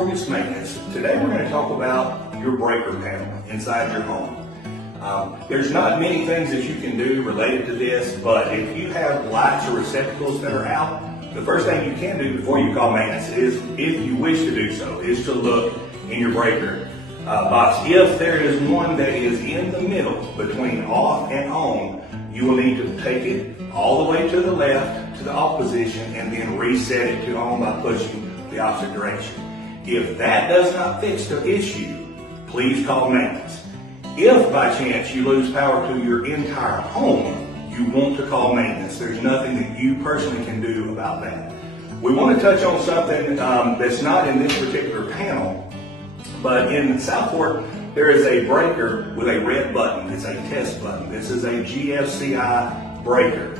Corvias Maintenance. Today we're going to talk about your breaker panel inside your home. There's not many things that you can do related to this, but if you have lights or receptacles that are out, the first thing you can do before you call maintenance is, if you wish to do so, is to look in your breaker box. If there is one that is in the middle between off and on, you will need to take it all the way to the left to the off position and then reset it to on by pushing the opposite direction. If that does not fix the issue, please call maintenance. If by chance you lose power to your entire home, you want to call maintenance. There's nothing that you personally can do about that. We want to touch on something that's not in this particular panel, but in Southport, there is a breaker with a red button. It's a test button. This is a GFCI breaker.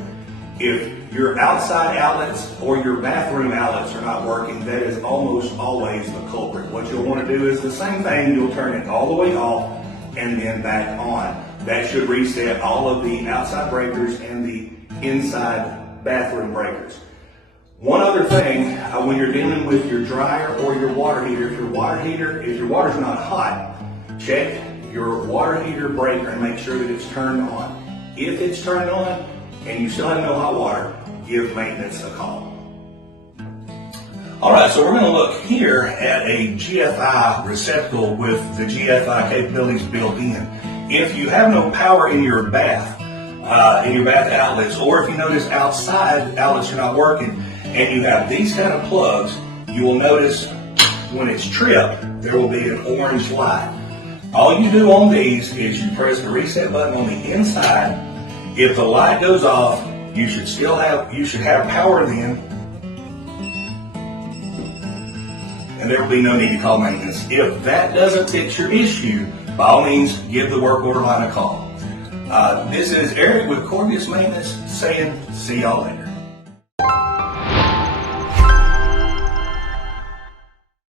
If your outside outlets or your bathroom outlets are not working, that is almost always the culprit. What you'll want to do is the same thing. You'll turn it all the way off and then back on. That should reset all of the outside breakers and the inside bathroom breakers. One other thing, when you're dealing with your dryer or your water heater, if your water's not hot, check your water heater breaker and make sure that it's turned on. If it's turned on and you still have no hot water, give maintenance a call. All right, so we're going to look here at a GFI receptacle with the GFI capabilities built in. If you have no power in your bath outlets, or if you notice outside outlets are not working, and you have these kind of plugs, you will notice when it's tripped, there will be an orange light. All you do on these is you press the reset button on the inside. If the light goes off, you should have power then, and there will be no need to call maintenance. If that doesn't fix your issue, by all means, give the work order line a call. This is Eric with Corvias Maintenance saying, see y'all later.